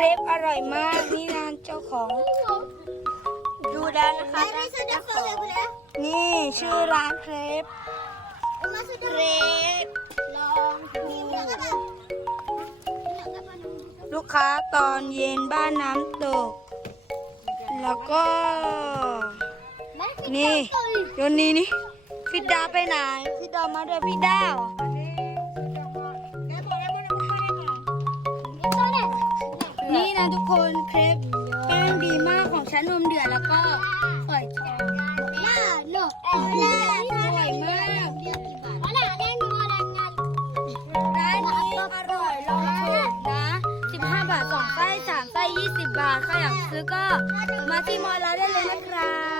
รปอร่อยมากนี่นานเจ้าของ ดูได้นะคะเจ้าของนี่ชื่อร้านเครปเครปลองดูลูกค้าตอนเย็นบ้านน้ำตก แล้วก็ นี่โยนนี่นี่ฟิดดาไปไหน ฟิดดามาด้วยฟิดดา นะทุกคนเครปแป้งดีมากของชั้นนมเดือดแล้วก็ฝอยทองล่ากเอลล่าอร่อยมากอร่อยแน่นอนงานร้านนี้อร่อยลองถูกนะ15 บาทสองไส้3ไส้20 บาทใครอยากซื้อก็มาที่มอลล์เราได้เลยนะครับ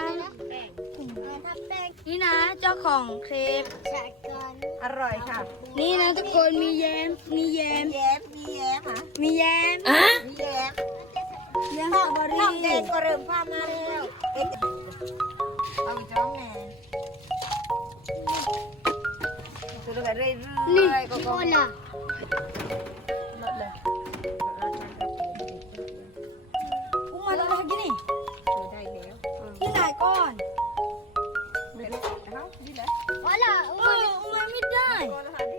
นี่นะเจ้าของเครปแฉกกันอร่อยค่ะ นี่นะทุกคนมีแยมมีแยมแย้มมีแย้มค่ะมีแยมมีแย้มแยมสตรอเบอน้องเด็รี่กก็เริ่มพามาแล้วเอ็ดเอาจ้องแม่สุดเลยเรื่อยๆนี่ก็โคก็ล่ะลดเลยอุ้มมาแล้วน ได้เอ้าดีแล้วโคล่ะเอออุ้มมาไม่ได้ก็แล้วค่ะดิ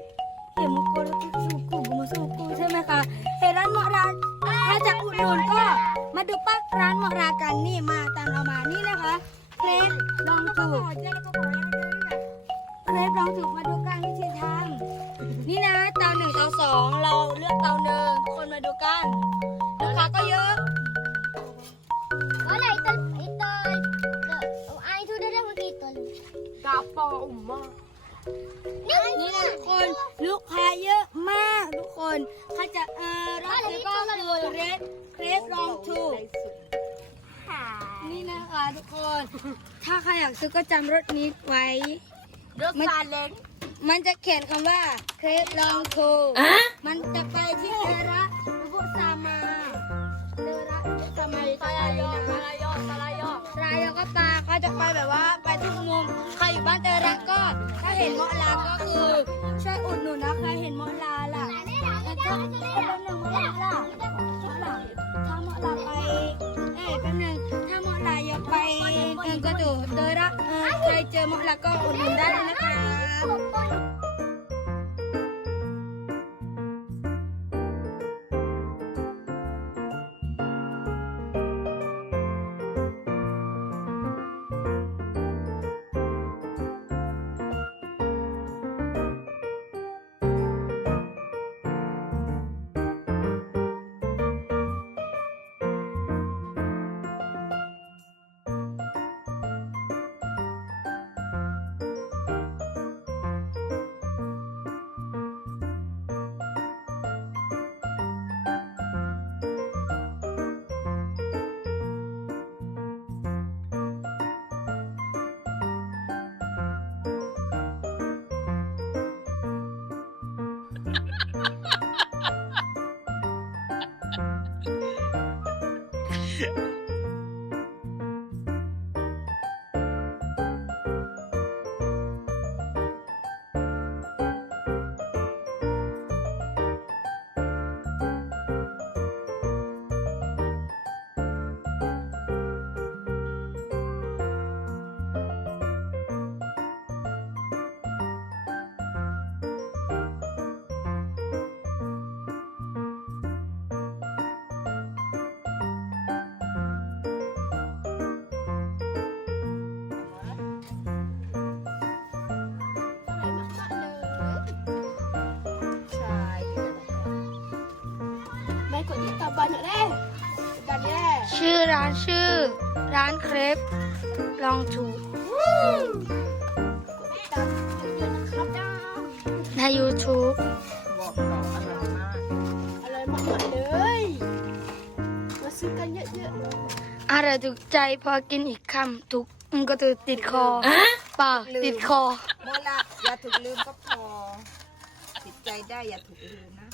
เห็นมุกโกะสูกูบุมาสูกูใช่ไหมคะเห็นร้านหมอร้านถ้าจะอุดหนุนก็ มาดูปักร้านหมอรากันนี่มาตามเรามานี่นะคะเครปลองถูกเจ้าแล้วก็ขอยังเยอะด้วยเครปลองถูกมาดูกันวิธีทำนี่นะเตาหนึ่งเตาสองเราเลือกเตาหนึ่งทุกคนมาดูกันลูกค้าก็เยอะ มมากนี่นี่นะทุกคนลูกค้าเยอะมากทุกคนถ้าจะเออรับซื้อก็คือเรดเครปลองถูกค่ะนี่นะคะทุกคน ถ้าใครอยากซื้อก็จำรถนี้ไว้ รถซาเล้งมันจะเขียนคำว่าเครปลองโคมันจะไปที่เทระบุษามาเทระสมัยไทยนะสลายอสลายอรายแล้วก็ตาเขาจะไปแบบว่าไปทุกมุมใคร อยู่บ้านเทระก็ถ้าเห็นเมาะลาก็คือช่วยอุดหนุนนะใครเห็นเมาะลาล่ะแล้วก็เอาเป็นหนึ่งเมาะลาล่ะเมาะลาถ้าเมาะลาไปเอ้ยแป๊บนึงถ้าเมาะลาอยากไปเออก็ดูเทระเออใครเจอเมาะลาก็อุดหนุนได้เลยนะคะ え? ชื่อร้านชื่อ ร้านเครปลองถูกตามเยอะนะครับจ้าใน YouTube บอกต่ออร่อยมากอร่อยมากๆเลยมาซื้อกันเยอะอร่อยถูกใจพอกินอีกคำทุกมันก็จะติดคอปากติดคอโมละอย่าถูกลืมก็พอติดใจได้อย่าถูกลืมนะ